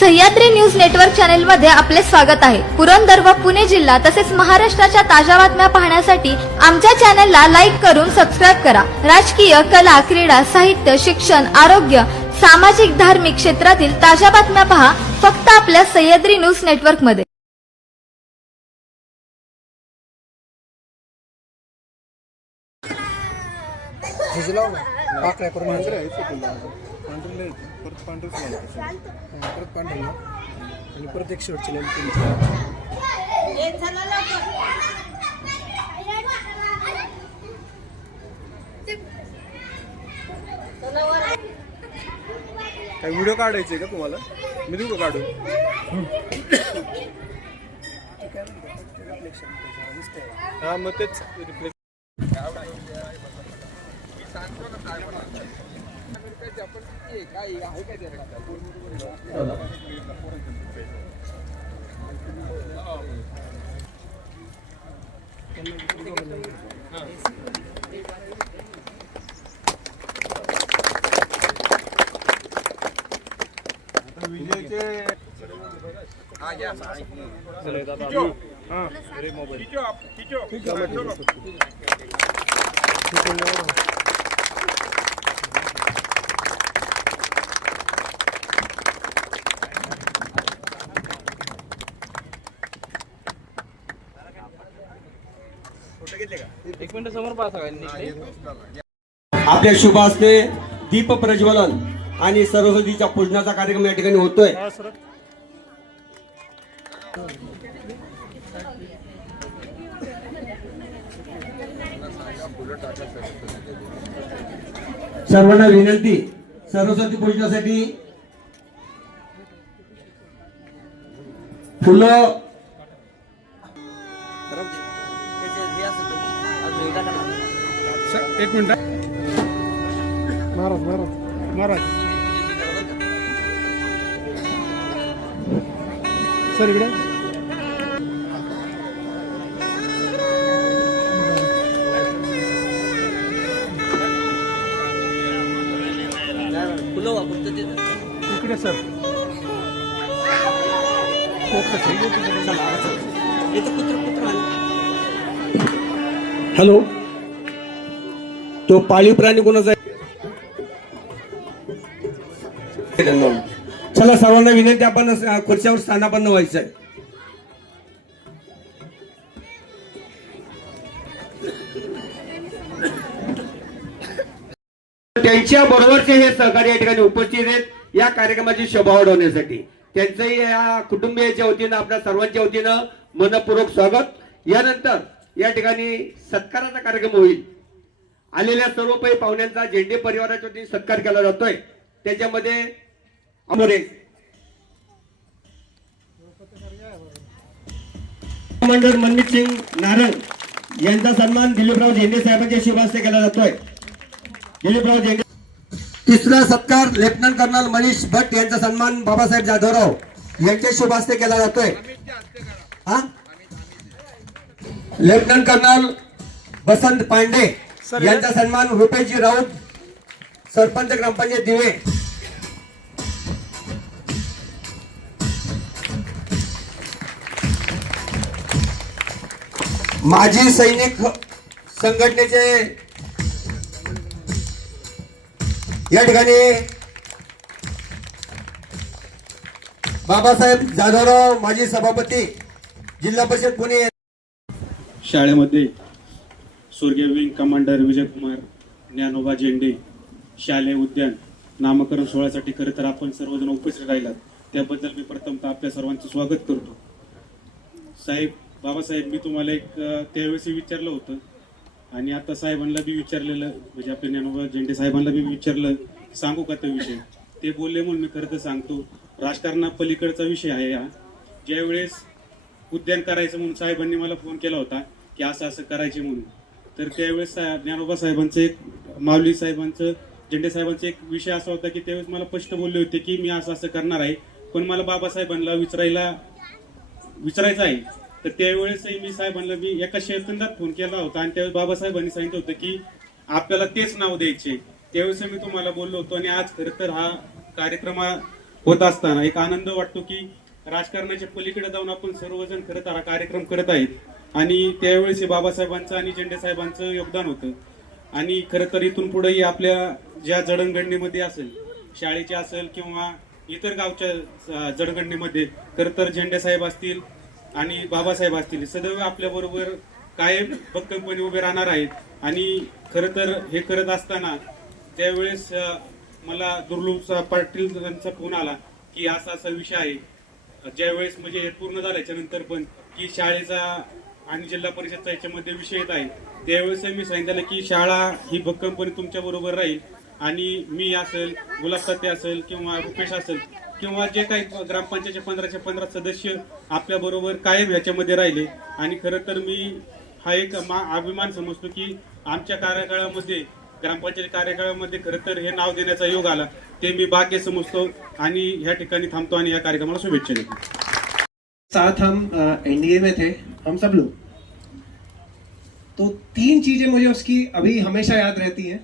Sahyadri news network channel मध्ये आपले स्वागत आहे। पुरंदर व पुणे जिल्हा तसेच महाराष्ट्राच्या ताज्या बातम्या पाहण्यासाठी आमच्या चॅनलला लाईक करून सबस्क्राइब करा। राजकीय, कला, क्रीडा, साहित्य, शिक्षण, आरोग्य, सामाजिक, धार्मिक क्षेत्रातील ताज्या बातम्या पहा फक्त आपल्या सह्याद्री न्यूज नेटवर्क मध्ये। परत एक शेवटची लाईन काय व्हिडिओ काढायचे का तुम्हाला? मी देऊ का काढून? हा मग तेच एक मिनिट समोर पास आपल्या शुभ हस्ते दीप प्रज्वलन आणि सरस्वतीच्या पूजनाचा कार्यक्रम या ठिकाणी होतोय। सर्वांना विनंती, सरस्वती पूजनासाठी फुलं एक मिनिट महाराज महाराज महाराज सर इकडे इकडे सर हॅलो, तो पाळीव प्राणी कोणाचा आहे? चला सर्वांना विनंती, आपण खुर्च्यावर स्थानापन्न व्हायचं आहे। त्यांच्या बरोबरचे हे सहकारी या ठिकाणी उपस्थित आहेत या कार्यक्रमाची शोभा वाढवण्यासाठी। त्यांचंही या कुटुंबियाच्या वतीनं आपल्या सर्वांच्या वतीनं मनपूर्वक स्वागत। यानंतर या ठिकाणी सत्काराचा कार्यक्रम होईल। आलेल्या सर्व पै पाहुण्यांचा झेंडे परिवाराच्या वतीने सत्कार केला जातोय। त्याच्यामध्ये अमोरे कमांडर मनमीत सिंग नारंग यांचा सन्मान दिलीपराव झेंडे साहेबांच्या शुभ हस्ते केला जातोय। दिलीपराव झेंडे। तिसरा सत्कार लेफ्टनंट कर्नल मनीष भट्ट यांचा सन्मान बाबासाहेब जाधवराव यांच्या शुभ हस्ते केला जातोय। लेफ्टनंट कर्नल बसंत पांडे यांचा सन्मान रुपेशजी राऊत सरपंच ग्रामपंचायत दिवे। माजी सैनिक संघटनेचे या ठिकाणी बाबासाहेब जाधवराव माजी सभापती जिल्हा परिषद पुणे। शाळेमध्ये स्वर्गीय विंग कमांडर विजयकुमार ज्ञानोबा झेंडे शालेय उद्यान नामकरण सोहळ्यासाठी खरं तर आपण सर्वजण उपस्थित राहिलात, त्याबद्दल मी प्रथमतः आपल्या सर्वांचं स्वागत करतो। साहेब, बाबासाहेब, मी तुम्हाला एक त्यावेळेस विचारलं होतं आणि आता साहेबांना बी विचारलेलं, म्हणजे आपल्या ज्ञानोबा झेंडे साहेबांना बी विचारलं सांगू का तो विषय, ते बोलले म्हणून मी खरं तर सांगतो। राजकारणा पलीकडचा विषय आहे हा। ज्यावेळेस उद्यान करायचं म्हणून साहेबांनी मला फोन केला होता की असं असं करायचे म्हणून, तर त्यावेळेस ज्ञानोबा साहेबांचं एक, माऊली साहेबांचं, झेंडे साहेबांचा एक विषय असा होता की त्यावेळेस मला स्पष्ट बोलले होते की मी असं असं करणार आहे, पण मला बाबासाहेबांना विचारायचं आहे। तर त्यावेळेसही मी साहेबांना मी एका सेकंदात फोन केला होता आणि त्यावेळेस बाबासाहेबांनी सांगितलं होतं की आपल्याला तेच नाव द्यायचे। त्यावेळेस मी तुम्हाला बोललो होतो आणि आज खरं तर हा कार्यक्रम होत असताना एक आनंद वाटतो की राजकारणाच्या पलीकडे जाऊन आपण सर्वजण खरं तर हा कार्यक्रम करत आहेत आणि त्यावेळेस हे बाबासाहेबांचं आणि झेंडे साहेबांचं योगदान होतं. आणि खरं तर इथून पुढेही आपल्या ज्या जडणघडणीमध्ये असेल, शाळेची असेल किंवा इतर गावच्या जडणघडणीमध्ये खरं तर झेंडे साहेब असतील आणि बाबासाहेब असतील सदैव आपल्या बरोबर कायम भक्कमपणे उभे राहणार आहेत. आणि खरं तर हे करत असताना त्यावेळेस मला दुर्लभ पाटील यांचा फोन आला की असा असा विषय आहे. ज्यावेळेस म्हणजे हे पूर्ण झाल्याच्या नंतर पण की शाळेचा आणि जिल्हा परिषदचा याच्यामध्ये विषय येत आहे, त्यावेळेस मी सांगितलं की शाळा ही भक्कमपणे तुमच्या बरोबर राहील आणि मी असेल, गुलाब तात्या असेल किंवा रुपेश असेल किंवा जे काही ग्रामपंचायतचे 15चे 15 सदस्य आपल्या बरोबर कायम ह्याच्यामध्ये राहिले. आणि खरं तर मी हा एक अभिमान समजतो की आमच्या कार्यकाळामध्ये, ग्रामपंचायत कार्यकाळामध्ये खरं तर हे नाव देण्याचा योग आला, ते मी भाग्य समजतो. आणि ह्या ठिकाणी थांबतो आणि या कार्यक्रमाला शुभेच्छा देतो. साथ हम एनडीए में थे, हम सब लोग. तो 3 चीजें मुझे उसकी अभी हमेशा याद रहती हैं.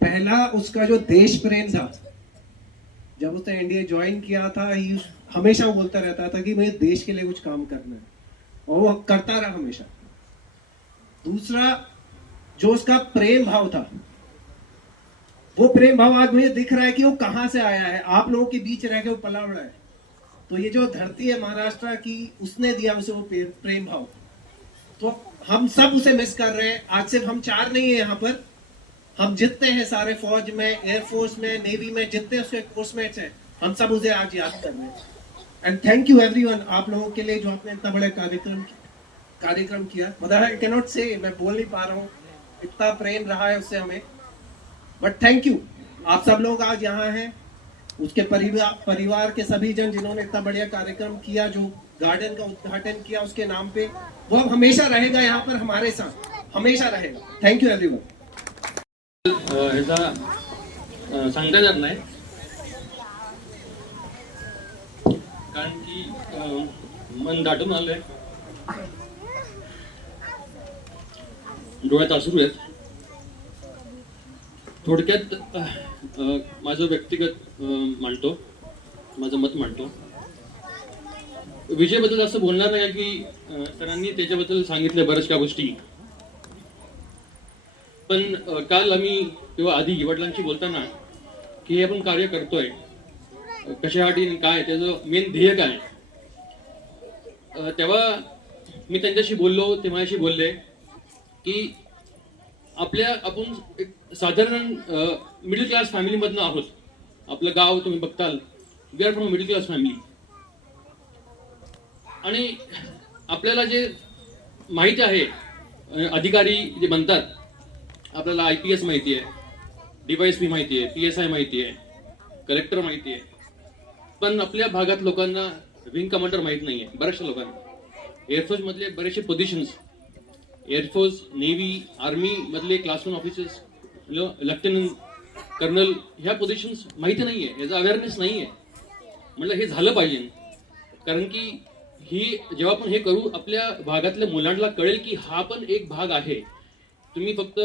पहला, उसका जो देश प्रेम था. जब उसने एनडीए ज्वाइन किया था, हमेशा वो बोलता रहता था कि मुझे देश के लिए कुछ काम करना है, और वो करता रहा हमेशा. दूसरा, जो उसका प्रेम भाव था, वो प्रेम भाव आज मुझे दिख रहा है कि वो कहां से आया है. आप लोगों के बीच रह के वो पला बड़ा है. तो ये जो धरती है महाराष्ट्र की, उसने दिया उसे वो प्रेम भाव. तो हम सब उसे मिस कर रहे हैं. आज सिर्फ हम 4 नहीं है यहाँ पर, हम जितने हैं सारे फौज में, एयरफोर्स में, नेवी में, जितने उसके कोर्समेट्स हैं, हम सब उसे आज याद कर रहे हैं. एंड थैंक यू एवरीवन, आप लोगों के लिए जो आपने इतना बड़ा कार्यक्रम किया. मतलब आई कैन नॉट से, मैं बोल नहीं पा रहा हूँ, इतना प्रेम रहा है उससे हमें. बट थैंक यू, आप सब लोग आज यहाँ हैं. उसके परिवार के सभी जन जिन्होंने इतना बढ़िया कार्यक्रम किया, जो गार्डन का उद्घाटन किया उसके नाम पे, वो अब हमेशा रहेगा यहाँ पर हमारे साथ, हमेशा रहेगा. Thank you everyone. ह्याचा सांगता येणार नाही, कारण की मन दाटून आलंय, डोळ्यात अश्रू आहेत. थोडक्यात माझं व्यक्तिगत मांडतो, माझं मत मांडतो. विजयबद्दल असं बोलणार नाही की सरांनी त्याच्याबद्दल सांगितलं बऱ्याचशा गोष्टी. पण काल आम्ही किंवा आधी वडिलांशी बोलताना की हे आपण कार्य करतोय कशासाठी, काय त्याचं मेन ध्येय काय, तेव्हा मी त्यांच्याशी बोललो, ते माझ्याशी बोलले की आपण एक साधारण मिडल क्लास फॅमिलीमधनं आहोत. आपलं गाव तुम्ही बघताल, we are from middle class family. आणि आपल्याला जे माहिती आहे, अधिकारी जे बनतात, आपल्याला IPS माहिती आहे, DYSP माहिती आहे, PSI माहिती आहे, कलेक्टर माहिती आहे, पण आपल्या भागात लोकांना विंग कमांडर माहित नाही आहे. बऱ्याचशा लोकांना एअरफोर्स मधले बरेचसे पोझिशन्स, एअरफोर्स, नेव्ही, आर्मी मधले क्लास 1 ऑफिसर्स, लेफ्टनंट कर्नल, ह्या पोझिशन्स माहिती नाहीये, याचा अवेअरनेस नाहीये. म्हटलं हे झालं पाहिजे, कारण की ही जेव्हा आपण हे करू, आपल्या भागातल्या मुलांना कळेल की हा पण एक भाग आहे. तुम्ही फक्त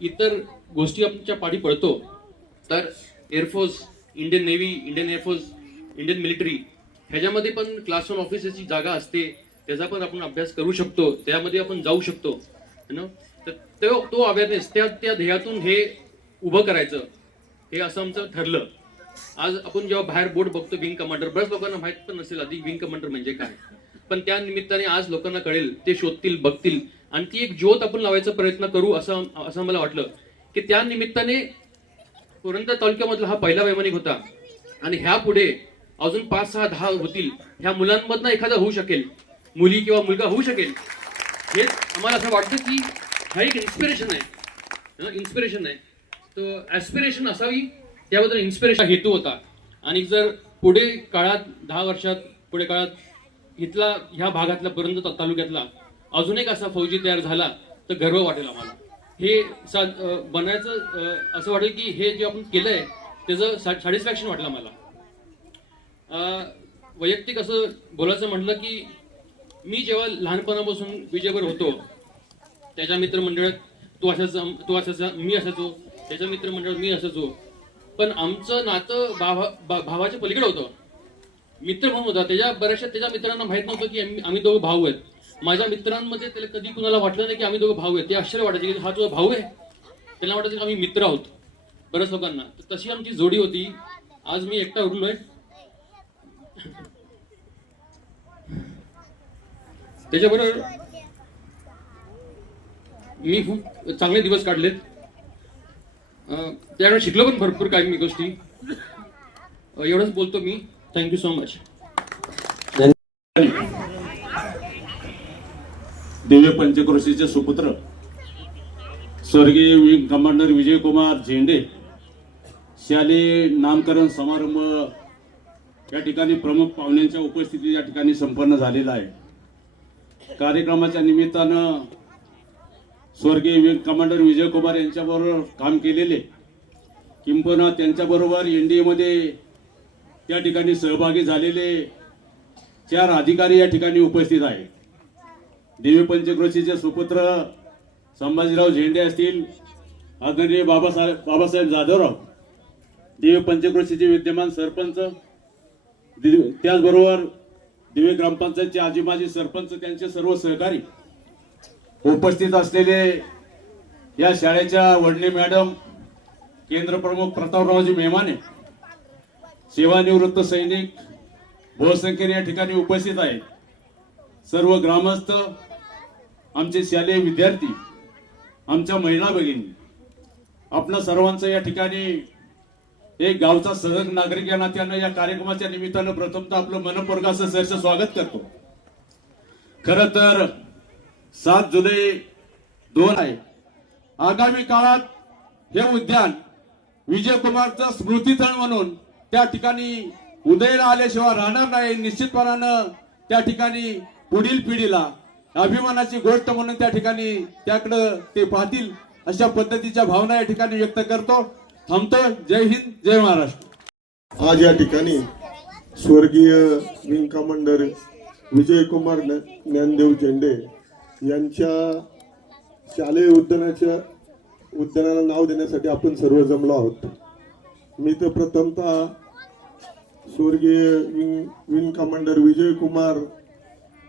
इतर गोष्टी आमच्या पाठी पडतो, तर air force, Indian navy, Indian air force, Indian military ह्याच्यामध्ये पण क्लास 1 ऑफिसरची जागा असते, त्याचा पण आपण अभ्यास करू शकतो, त्यामध्ये आपण जाऊ शकतो. तर तो अवेअरनेस, त्या ध्येयातून हे उभं करायचं, हे असं आमचं ठरलं. आज आपण जेव्हा बाहेर बोर्ड बघतो विंग कमांडर, बऱ्याच लोकांना माहित पण नसेल आधी विंग कमांडर म्हणजे काय, पण त्या निमित्ताने आज लोकांना कळेल, ते शोधतील, बघतील आणि ती एक ज्योत आपण लावायचा प्रयत्न करू असं मला वाटलं. की त्या निमित्ताने पुरंदर तालुक्यामधला हा पहिला वैमानिक होता आणि ह्या पुढे अजून 5, 6, 10 होतील. ह्या मुलांमधनं एखादा होऊ शकेल, मुली किंवा मुलगा होऊ शकेल. हे आम्हाला असं वाटतं की हा एक इन्स्पिरेशन आहे. तो ऍस्पिरेशन असावी, त्याबद्दल इन्स्पिरेशन हेतू होता. आणि जर पुढे काळात 10 वर्षात पुढे काळात इथला ह्या भागातला पुरंदर तालुक्यातला अजून एक असा फौजी तयार झाला तर गर्व वाटेल आम्हाला. हे बनायचं असं वाटेल की हे जे आपण केलंय त्याचं सॅटिस्फॅक्शन वाटलं मला. वैयक्तिक असं बोलायचं म्हटलं की मी जेव्हा लहानपणापासून विजयवर होतो, त्याच्या मित्रमंडळात तो असायचा, मी असायचो, त्याच्या मित्रमंडळात मी असायचो. पण आमचं नातं भावाच्या पलीकडे होतं. मित्र म्हणून होता. त्याच्या मित्रांना माहित नव्हतं की आम्ही दोघं भाऊ आहेत. माझ्या मित्रांमध्ये त्याला कधी कुणाला वाटलं नाही की आम्ही दोघं भाऊ आहेत. ते आश्चर्य वाटायचे की हा तुझा भाऊ आहे. त्यांना वाटायचं की आम्ही मित्र आहोत बऱ्याच लोकांना. तर तशी आमची जोडी होती. आज मी एकटा उरलोय. त्याच्याबरोबर मी खूप चांगले दिवस काढलेत. त्यावेळेला शिकलो पण भरपूर काही मी गोष्टी. एवढंच बोलतो मी. Thank you so much. दिव्य पंचक्रोशीचे सुपुत्र स्वर्गीय विंग कमांडर विजयकुमार झेंडे शालेय नामकरण समारंभ या ठिकाणी प्रमुख पाहुण्यांच्या उपस्थितीत या ठिकाणी संपन्न झालेला आहे. कार्यक्रमाच्या निमित्तानं स्वर्गीय विंग कमांडर विजयकुमार यांच्याबरोबर काम केलेले किंबहुना त्यांच्याबरोबर एनडीए मध्ये त्या ठिकाणी सहभागी झालेले 4 अधिकारी या ठिकाणी उपस्थित आहेत. दिव्य पंचक्रोशीचे सुपुत्र संभाजीराव झेंडे असतील, आदरणीय बाबासाहेब जाधवराव, दिव्य पंचक्रोशीचे विद्यमान सरपंच, त्याचबरोबर दिव्य ग्रामपंचायतचे आजी माजी सरपंच, त्यांचे सर्व सहकारी उपस्थित असलेले या शाळेच्या वडणे मॅडम, केंद्र प्रमुख प्रतापरावजी मेमाने, सेवानिवृत्त सैनिक बहुसंख्येने या ठिकाणी उपस्थित आहेत. सर्व ग्रामस्थ, आमचे शालेय विद्यार्थी, आमच्या महिला भगिनी, आपल्या सर्वांचं या ठिकाणी एक गावचा सजग नागरिक या नात्यानं या कार्यक्रमाच्या निमित्तानं प्रथमतः आपलं मनपूर्वक असं सहर्ष स्वागत करतो. खरं तर 7 जुलै 2 आहे. आगामी काळात हे उद्यान विजयकुमारचा स्मृतिस्थळ म्हणून त्या ठिकाणी उदयाला आल्याशिवाय राहणार नाही. निश्चितपणानं त्या ठिकाणी पुढील पिढीला अभिमानाची गोष्ट म्हणून त्या ठिकाणी त्याकडं ते पाहतील अशा पद्धतीच्या भावना या ठिकाणी व्यक्त करतो. थांबतो. जय हिंद, जय महाराष्ट्र. आज या ठिकाणी स्वर्गीय विंग कमांडर विजयकुमार ज्ञानदेव झेंडे यांच्या शालेय उद्यानाला नाव देण्यासाठी आपण सर्व जमलो आहोत. मी तर प्रथमतः स्वर्गीय विंग कमांडर विजयकुमार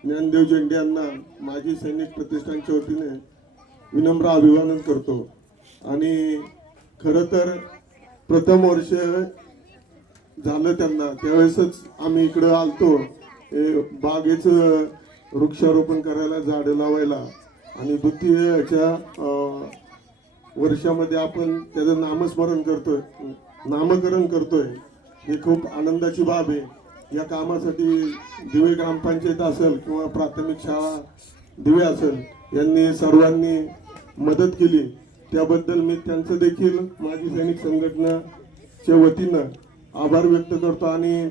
ज्ञानदेव झेंडे यांना माजी सैनिक प्रतिष्ठानच्या वतीने विनम्र अभिवादन करतो. आणि खरं तर प्रथम वर्ष झालं त्यांना, त्यावेळेसच आम्ही इकडं आलतो बागेचं वृक्षारोपण करायला, झाडं लावायला. आणि द्वितीयच्या वर्षामध्ये आपण त्याचं नामकरण करतोय. ही खूप आनंदाची बाब आहे. या कामासाठी दिवे ग्रामपंचायत असेल किंवा प्राथमिक शाळा दिवे असेल, यांनी सर्वांनी मदत केली. त्याबद्दल मी त्यांचं देखील माजी सैनिक संघटनेच्या वतीनं आभार व्यक्त करतो. आणि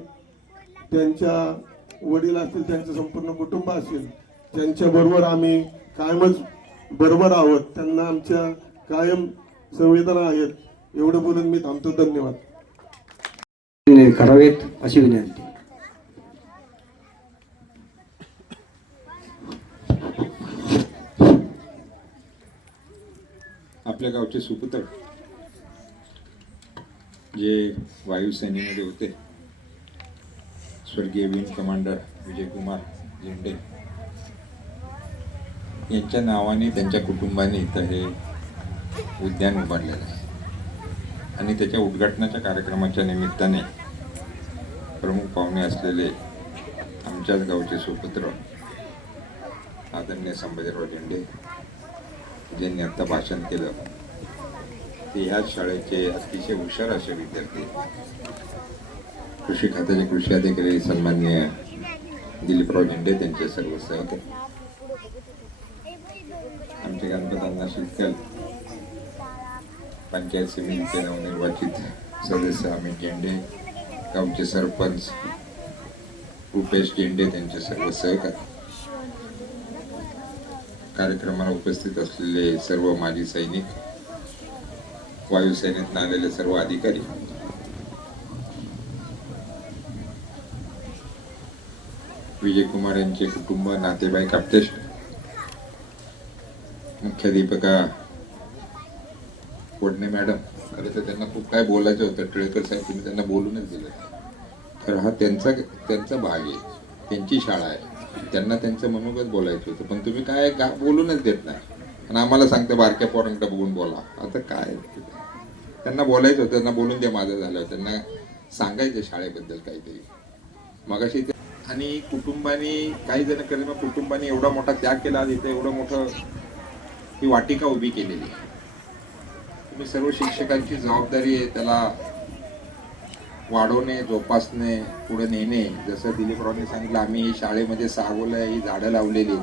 त्यांच्या वडील असतील, त्यांचं संपूर्ण कुटुंब असेल, त्यांच्याबरोबर आम्ही कायमच बरोबर आहोत. त्यांना आमच्या कायम संवेदना आहेत. एवढं बोलून मी थांबतो. धन्यवाद. करावेत अशी विनंती. आपल्या गावचे सुपुत्र जे वायुसेनेमध्ये होते, स्वर्गीय विंग कमांडर विजयकुमार झेंडे यांच्या नावाने त्यांच्या कुटुंबाने इथं हे उद्यान उभारलेलं आहे. आणि त्याच्या उद्घाटनाच्या कार्यक्रमाच्या निमित्ताने प्रमुख पाहुणे असलेले आमच्याच गावचे सुपुत्र आदरणीय संभाजीराव झेंडे, ज्यांनी आता भाषण केलं, ते ह्याच शाळेचे अतिशय हुशार असे विद्यार्थी, कृषी खात्याचे कृषी अधिकारी सन्माननीय दिलीपराव झेंडे, त्यांचे सर्व सहकारी, आमचे गणपतांना शिरकल, पंचायत समितीचे नवनिर्वाचित सदस्य अमित झेंडे, गावचे सरपंच रुपेश झेंडे, त्यांचे सर्व सहकारी, कार्यक्रमाला उपस्थित असलेले सर्व माजी सैनिक, वायुसेनेतून आलेले सर्व अधिकारी, विजयकुमार यांचे कुटुंब, नातेवाईक, आप्तेष्ट, मुख्याध्यापिका वडणे मॅडम, खरं तर त्यांना खूप काय बोलायचं होतं. टिळकर साहेब तुम्ही त्यांना बोलूनच दिलं. तर हा त्यांचा भाग आहे, त्यांची शाळा आहे, त्यांना त्यांचं मनोगत बोलायचं होतं, पण तुम्ही काय बोलूनच देत नाही आणि आम्हाला सांगता बारक्या पोरांकडे बघून बोला. आता काय त्यांना बोलायचं होतं, त्यांना बोलून द्या. माझं झालं, त्यांना सांगायचं शाळेबद्दल काहीतरी मगाशी. आणि कुटुंबाने काही जण केलं, मग कुटुंबाने एवढा मोठा त्याग केला, आज इथं एवढं मोठं ही वाटिका उभी केलेली. तुम्ही सर्व शिक्षकांची जबाबदारी आहे त्याला वाढवणे, जोपासणे, पुढे नेणे. जसं दिलीपरावांनी सांगितलं, आम्ही ही शाळेमध्ये सागोला ही झाडं लावलेली,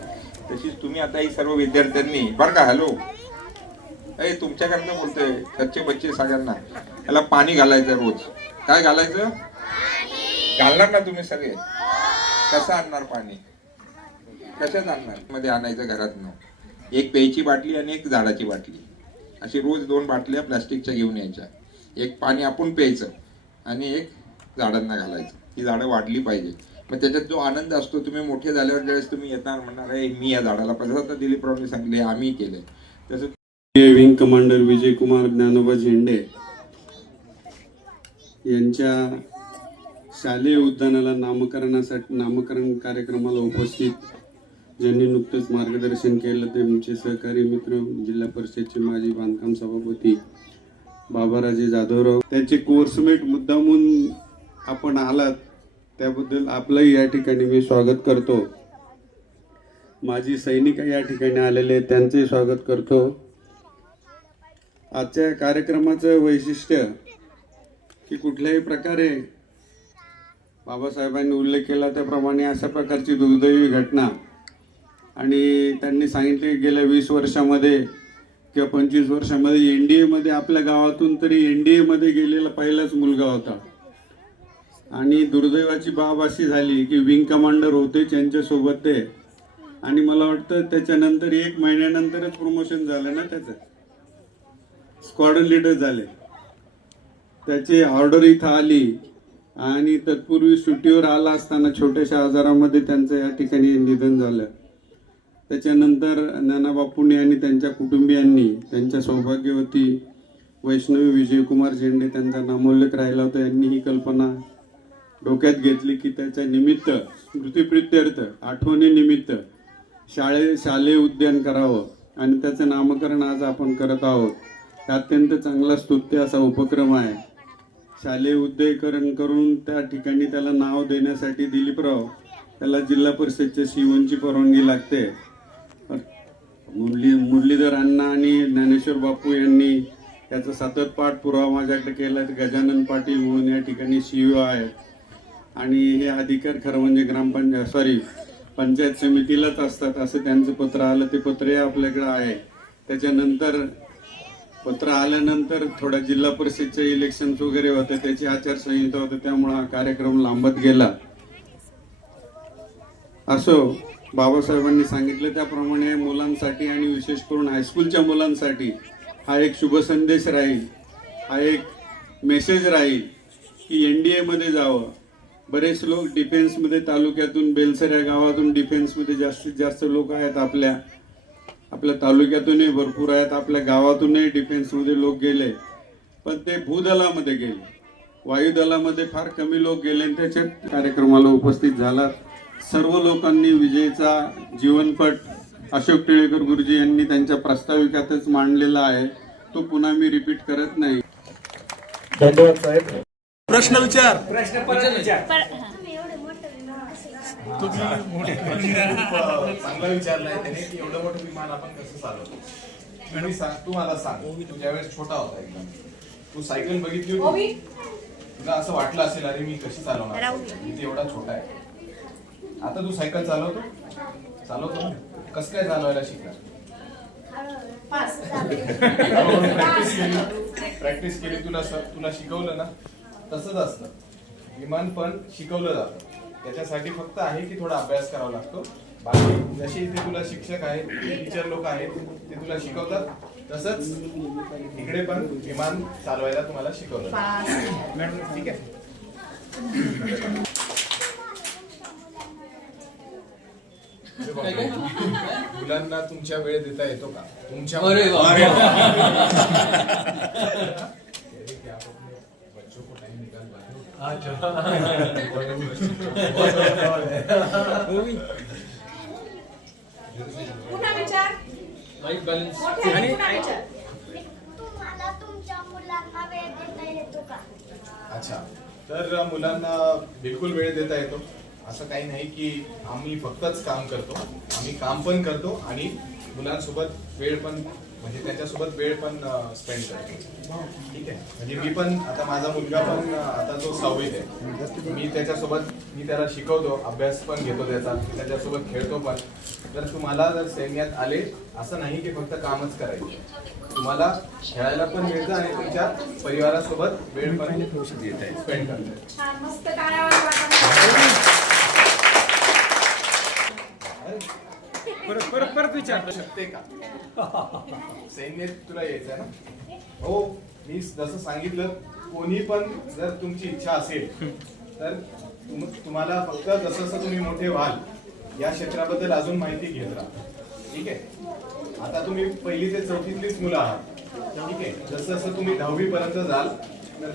तशीच तुम्ही आता ही सर्व विद्यार्थ्यांनी बरं का. हॅलो, तुमच्याकडनं बोलतोय, कच्चे बच्चे सगळ्यांना याला पाणी घालायचं रोज. काय घालायचं? घालणार ना तुम्ही सगळे? कसं आणणार पाणी? कशात आणणार? मध्ये आणायचं घरातनं. एक प्यायची बाटली आणि एक झाडाची बाटली, अशी रोज 2 बाटल्या प्लास्टिकच्या घेऊन यायच्या. एक पाणी आपण प्यायचं आणि एक झाडांना घालायचं. ही झाडं वाढली पाहिजे. मग त्याच्यात जो आनंद असतो, तुम्ही मोठे झाल्यावर ज्यावेळेस तुम्ही येणार म्हणणार आहे मी या झाडाला पाहिजे. आता दिलीपरावांनी सांगले आम्ही केलंय तसं. विंग कमांडर विजयकुमार ज्ञानोबा झेंडे यांच्या शालेय उद्यानाला नामकरण कार्यक्रमाला उपस्थित ज्यांनी नुकतंच मार्गदर्शन केलं ते आमचे सहकारी मित्र जिल्हा परिषदचे माजी बांधकाम सभापती बाबाराजे जाधवराव, त्यांचे कोर्समेट मुद्दामून आपण आलात त्याबद्दल आपलंही या ठिकाणी मी स्वागत करतो. माजी सैनिक या ठिकाणी आलेले आहेत, त्यांचंही स्वागत करतो. आजच्या कार्यक्रमाचं वैशिष्ट्य की कुठल्याही प्रकारे बाबासाहेबांनी उल्लेख केला त्याप्रमाणे अशा प्रकारची दुर्दैवी घटना, आणि त्यांनी सांगितले गेल्या 20 वर्षामध्ये किंवा 25 वर्षामध्ये NDA मध्ये आपल्या गावातून तरी NDA मध्ये गेलेला पहिलाच मुलगा होता. आणि दुर्दैवाची बाब अशी झाली की विंग कमांडर होते त्यांच्यासोबत ते, आणि मला वाटतं त्याच्यानंतर 1 महिन्यानंतरच प्रमोशन झालं ना त्याचं, स्क्वॉड्रन लीडर झाले. त्याची ऑर्डर इथं आली आणि तत्पूर्वी सुट्टीवर आला असताना छोट्याशा आजारामध्ये त्यांचं या ठिकाणी निधन झालं. त्याच्यानंतर नानाबापूंनी आणि त्यांच्या कुटुंबियांनी त्यांच्या सौभाग्यवती वैष्णवी विजयकुमार झेंडे त्यांचा नामोल्लेख राहिला होता, यांनी ही कल्पना डोक्यात घेतली की त्याच्या निमित्त स्मृतिप्रित्यर्थ आठवणीनिमित्त शालेय उद्यान करावं आणि त्याचं नामकरण आज आपण करत आहोत. अत्यंत चांगला स्तुत्य असा उपक्रम आहे. शालेय उद्यानीकरण करून त्या ठिकाणी त्याला नाव देण्यासाठी दिलीपराव त्याला जिल्हा परिषदच्या C1ची परवानगी लागते. मुरलीधर अण्णा आणि ज्ञानेश्वर बापू यांनी याचा सतत पाठपुरावा माझ्याकडे केला. गजानन पाटील म्हणून या ठिकाणी CEO आहेत, आणि हे अधिकार खरं म्हणजे पंचायत समितीलाच असतात असं त्यांचं पत्र आलं. ते पत्रही आपल्याकडे आहे. त्याच्यानंतर पत्र आल्यानंतर थोड्या जिल्हा परिषदचे इलेक्शन्स वगैरे होते, त्याची आचारसंहिता होते, त्यामुळे हा कार्यक्रम लांबत गेला. असो, बाबासाहेबांनी सांगितलं त्याप्रमाणे मुलांसाठी आणि विशेष करून हायस्कूलच्या मुलांसाठी हा एक शुभ संदेश राहील, हा एक मेसेज राहील की NDA मध्ये जावं. बरेच लोक डिफेन्समध्ये तालुक्यातून बेलसर या गावातून डिफेन्समध्ये जास्तीत जास्त लोक आहेत. आपल्या तालुक्यातूनही भरपूर आहेत, आपल्या गावातूनही डिफेन्समध्ये लोक गेले, पण ते भूदलामध्ये गेले, वायुदलामध्ये फार कमी लोक गेले. त्याच्यात कार्यक्रमाला उपस्थित झाला सर्व लोकांनी विजयचा जीवनपट अशोक टिळेकर गुरुजी यांनी त्यांच्या प्रास्ताविकातच मांडलेला आहे, तो पुन्हा मी रिपीट करत नाही. धन्यवाद साहेब. प्रश्न विचार. चांगला विचारलाय त्याने की एवढं मोठं विमान आपण कसं चालवतो. तू मला सांग, तू ज्यावेळेस छोटा होता एकदम, तू सायकल बघितली होती, तुला असं वाटलं असेल अरे मी कशी चालवणार, मी ते एवढा छोटा आहे. आता तू सायकल चालवतो कसं काय चालवायला शिकला? प्रॅक्टिस केली, तुला शिकवलं ना, तसंच असतं. विमान पण शिकवलं जातं, त्याच्यासाठी फक्त आहे की थोडा अभ्यास करावा लागतो. बाकी जसे इथे तुला शिक्षक आहेत, टीचर लोक आहेत, ते तुला शिकवतात, तसंच इकडे पण विमान चालवायला तुम्हाला शिकवलं. ठीक आहे. मुलांना तुमच्या वेळ देता येतो का? तुमच्या पुन्हा विचार. लाईफ बॅलन्स पुन्हा विचार. तुम्हाला तुमच्या मुलांना वेळ देता येतो का? अच्छा, तर मुलांना बिलकुल वेळ देता येतो. असं काही नाही की आम्ही फक्तच काम करतो, आम्ही काम पण करतो आणि मुलांसोबत वेळ पण, म्हणजे त्याच्यासोबत वेळ पण स्पेंड करतो. ठीक आहे, म्हणजे मी पण आता माझा मुलगा पण आता तो 6वीत आहे. मी त्याच्यासोबत मी त्याला शिकवतो, अभ्यास पण घेतो त्याच्यासोबत खेळतो पण. तर तुम्हाला जर सैन्यात आले, असं नाही की फक्त कामच करायचं, तुम्हाला खेळायला पण मिळतं आणि तुमच्या परिवारासोबत वेळ पण स्पेंड करतो. छान, मस्त टाळ्या वाजवा. परत विचार शकते का? सैन्यात तुला यायचंय ना? हो, मी जसं सांगितलं, कोणी पण जर तुमची इच्छा असेल तर तुम्हाला फक्त जसं जसं तुम्ही मोठे व्हाल या क्षेत्राबद्दल अजून माहिती घेत राहा. ठीक आहे, आता तुम्ही 1ली ते 4थीतलीच मुलं आहात. ठीक आहे, जसं जसं तुम्ही 10वी पर्यंत जाल तर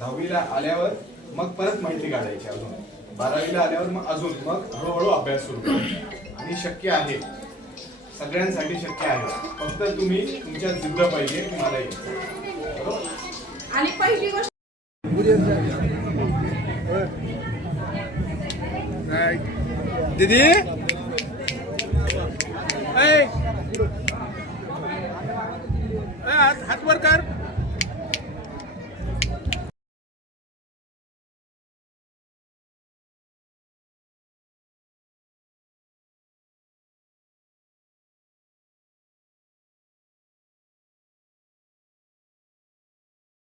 10वीला आल्यावर मग परत माहिती काढायची, अजून 12वीला आल्यावर मग अजून, मग हळूहळू अभ्यास सुरू करायचा. आणि शक्य आहे, सगळ्यांसाठी शक्य आहे, फक्त तुम्ही तुमच्या जिद्द पाहिजे, तुम्हाला यायचं. बरोबर? आणि पहिली गोष्ट दीदी हात वर कर.